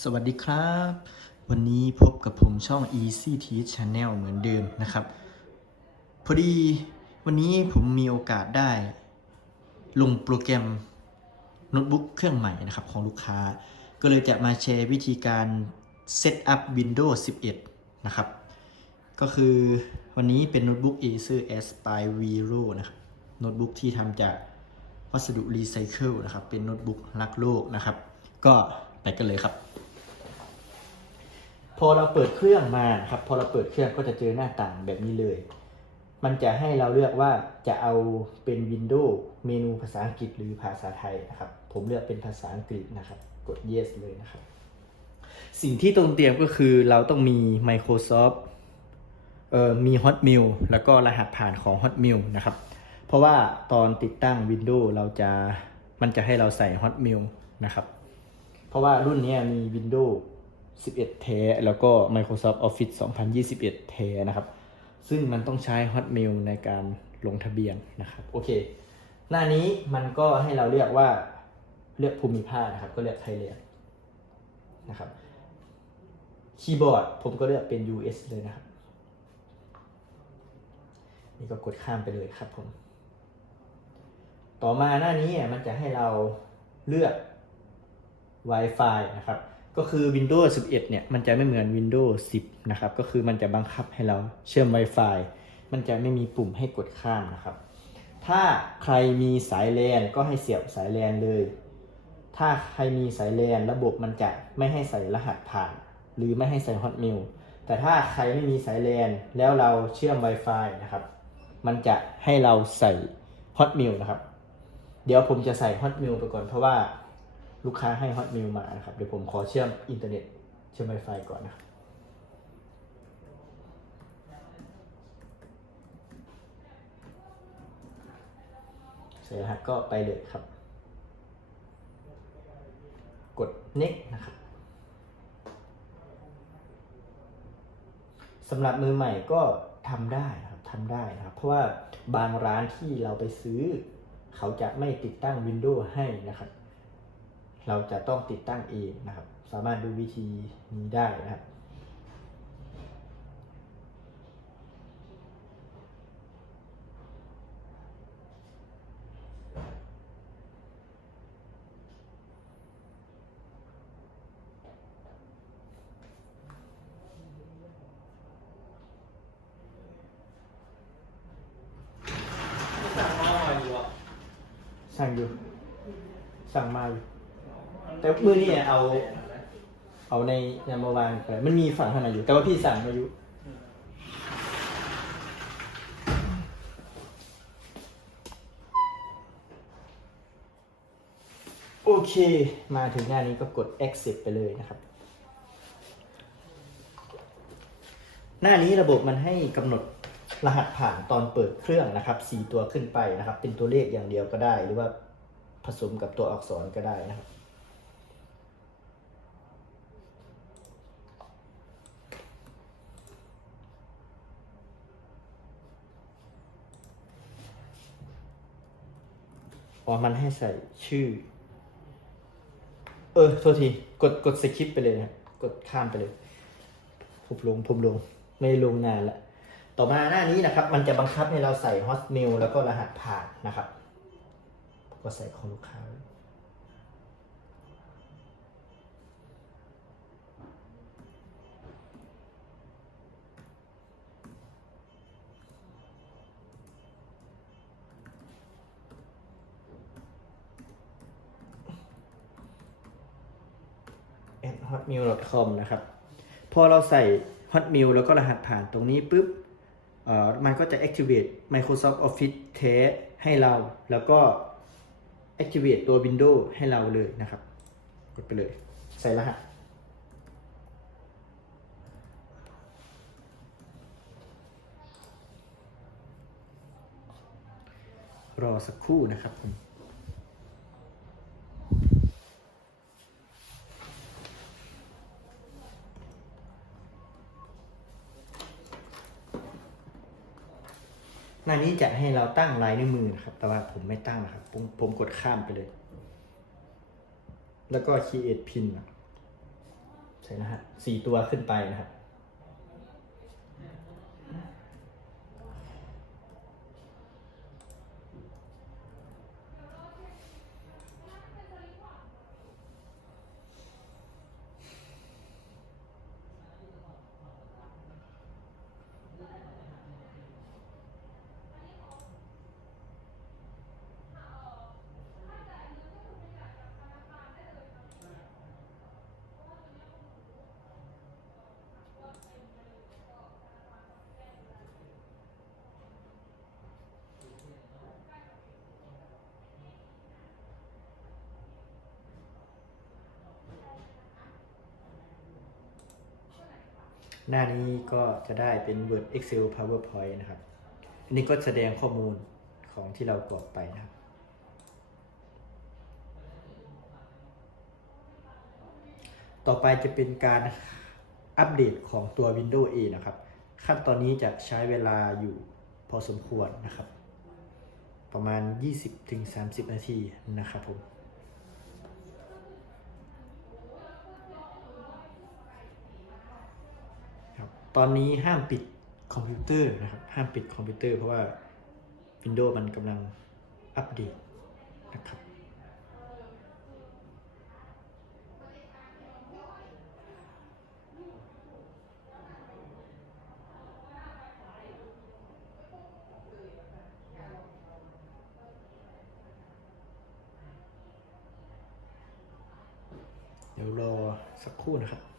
สวัสดีครับ วันนี้พบกับผมช่อง Easy Teach Channel เหมือนเดิมนะครับ พอดีวันนี้ผมมีโอกาสได้ ลงโปรแกรมโน้ตบุ๊กเครื่องใหม่นะครับของลูกค้า ก็เลยจะมาแชร์วิธีการเซตอัพ Windows 11 นะครับ ก็คือวันนี้เป็นโน้ตบุ๊ก Acer Aspire Vero นะครับโน้ตบุ๊กที่ทำจากวัสดุรีไซเคิลนะครับ เป็นโน้ตบุ๊กรักโลกนะครับ ก็ ไปกันเลยครับ พอเราเปิดเครื่องมาครับ พอเราเปิดเครื่องก็จะเจอหน้าต่างแบบนี้เลย มันจะให้เราเลือกว่าจะเอาเป็น Windows เมนูภาษาอังกฤษหรือภาษาไทยนะครับ ผมเลือกเป็นภาษาอังกฤษนะครับ กด yes เลยนะครับ สิ่งที่ต้องเตรียมก็คือเราต้องมี Microsoft เอ่อมี Hotmail แล้วก็รหัสผ่านของ Hotmail นะครับ เพราะว่าตอนติดตั้ง Windows เราจะมันจะให้เราใส่ Hotmail นะครับ เพราะว่ารุ่นนี้มี Windows 11 แท้ แล้วก็ Microsoft Office 2021 แท้นะครับ ซึ่งมันต้องใช้ Hotmail ในการลงทะเบียนนะครับ โอเค หน้านี้มันก็ให้เราเลือกว่าเลือกภูมิภาคนะครับ ก็เลือกไทยแลนด์นะครับ คีย์บอร์ดผมก็เลือกเป็น US เลยนะครับ นี่ก็กดข้ามไปเลยครับผม ต่อมาหน้านี้อะมันจะให้เราเลือก Wi-Fi นะครับ ก็คือ Windows 11 เนี่ย มันจะไม่เหมือน Windows 10 นะครับ ก็คือมันจะบังคับให้เราเชื่อม Wi-Fi มันจะไม่มีปุ่มให้กดข้ามนะครับ ถ้าใครมีสายแลนก็ให้เสียบสายแลนเลย ถ้าใครมีสายแลนระบบมันจะไม่ให้ใส่รหัสผ่าน หรือไม่ให้ใส่ Hotmail แต่ถ้าใครไม่มีสายแลนแล้วเราเชื่อม Wi-Fi นะครับ มันจะให้เราใส่ Hotmail นะครับ เดี๋ยวผมจะใส่ Hotmail ไปก่อนเพราะว่า ลูกค้าให้ Hotmail มานะครับ เดี๋ยวผมขอเชื่อมอินเทอร์เน็ต เชื่อม Wi-Fi ก่อนนะครับเสร็จแล้วก็ไปเลยครับ กด next นะครับสำหรับมือใหม่ก็ทำได้นะครับทำได้นะครับ เพราะว่าบางร้านที่เราไปซื้อ เขาจะไม่ติดตั้ง Windows ให้นะครับ เราจะต้องติดตั้งเองนะครับ สามารถดูวิธีนี้ได้นะครับสั่งมาหน่อยอยู่อะสั่งอยู่สั่งมาอยู่ แต่มือนี่เอา เอาในยามาวางไปมันมีฝั่งขนาดอยู่ แต่ว่าพี่สั่งมาอยู่โอเค มาถึงหน้านี้ก็กด exit ไปเลยนะครับ หน้านี้ระบบมันให้กำหนดรหัสผ่านตอนเปิดเครื่องนะครับ4ตัวขึ้นไปนะครับ เป็นตัวเลขอย่างเดียวก็ได้ หรือว่าผสมกับตัวอักษรก็ได้นะครับ อ๋อมันให้ใส่ชื่อ เออ โทษที กดกดสคิปไปเลยนะ กดข้ามไปเลย ผมลง ผมลง ไม่ลงนานละ ต่อมาหน้านี้นะครับ มันจะบังคับให้เราใส่ Hotmail แล้วก็รหัสผ่านนะครับ ก็ใส่ของลูกค้า hotmail.com นะครับ พอเราใส่ hotmail แล้วก็รหัสผ่านตรงนี้ปุ๊บเอ่อมันก็จะ activate Microsoft Office เทสให้เรา แล้วก็ activate ตัว Windows ให้เราเลยนะครับ กดไปเลย ใส่รหัส รอสักครู่นะครับผม หน้านี้จะให้เราตั้งลายนิ้วมือนะครับ แต่ว่าผมไม่ตั้งนะครับ ผมผมกดข้ามไปเลย แล้วก็ create pin นใส่รหัสสี่ตัวขึ้นไปนะครับ หน้านี้ก็จะได้เป็น Word Excel PowerPoint นะครับ อันนี้ก็แสดงข้อมูลของที่เรากรอกไปนะครับต่อไปจะเป็นการอัปเดตของตัว Windows A นะครับ ขั้นตอนนี้จะใช้เวลาอยู่พอสมควรนะครับ ประมาณ 20-30 นาทีนะครับผม ครับ ตอนนี้ห้ามปิดคอมพิวเตอร์นะครับ ห้ามปิดคอมพิวเตอร์เพราะว่า Windows มันกำลังอัปเดตนะครับ เดี๋ยวรอสักครู่นะครับ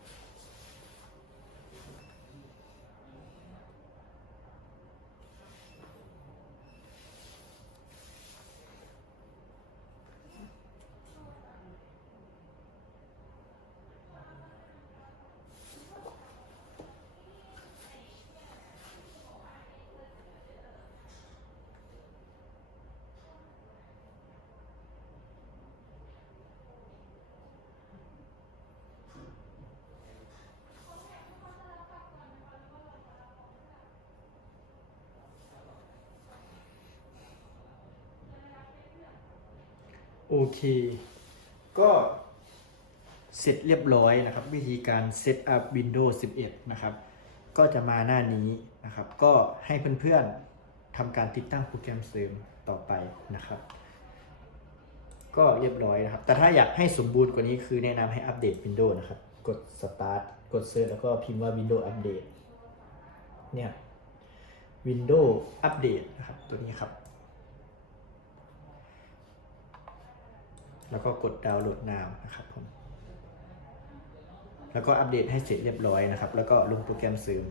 โอเค ก็เสร็จเรียบร้อยนะครับ วิธีการเซตอัพ Windows 11 นะครับ ก็จะมาหน้านี้นะครับ ก็ให้เพื่อนๆทำการติดตั้งโปรแกรมเสริมต่อไปนะครับ ก็เรียบร้อยนะครับ แต่ถ้าอยากให้สมบูรณ์กว่านี้คือแนะนำให้อัปเดต Windows นะครับ กด Start กด Search แล้วก็พิมพ์ว่า Windows Update เนี่ย Windows Update นะครับ ตัวนี้ครับ แล้วก็กดดาวน์โหลดนาวนะครับผมแล้วก็อัปเดตให้เสร็จเรียบร้อยนะครับ แล้วก็ลงโปรแกรมเสริม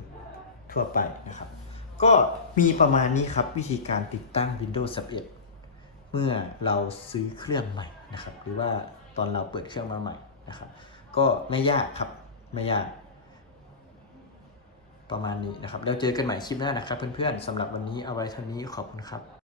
ทั่วไปนะครับ ก็มีประมาณนี้ครับวิธีการติดตั้ง Windows 11 เมื่อเราซื้อเครื่องใหม่นะครับ หรือว่าตอนเราเปิดเครื่องมาใหม่นะครับ ก็ไม่ยากครับไม่ยาก ประมาณนี้นะครับ แล้วเจอกันใหม่คลิปหน้านะครับเพื่อนๆสำหรับวันนี้เอาไว้เท่านี้ขอบคุณครับ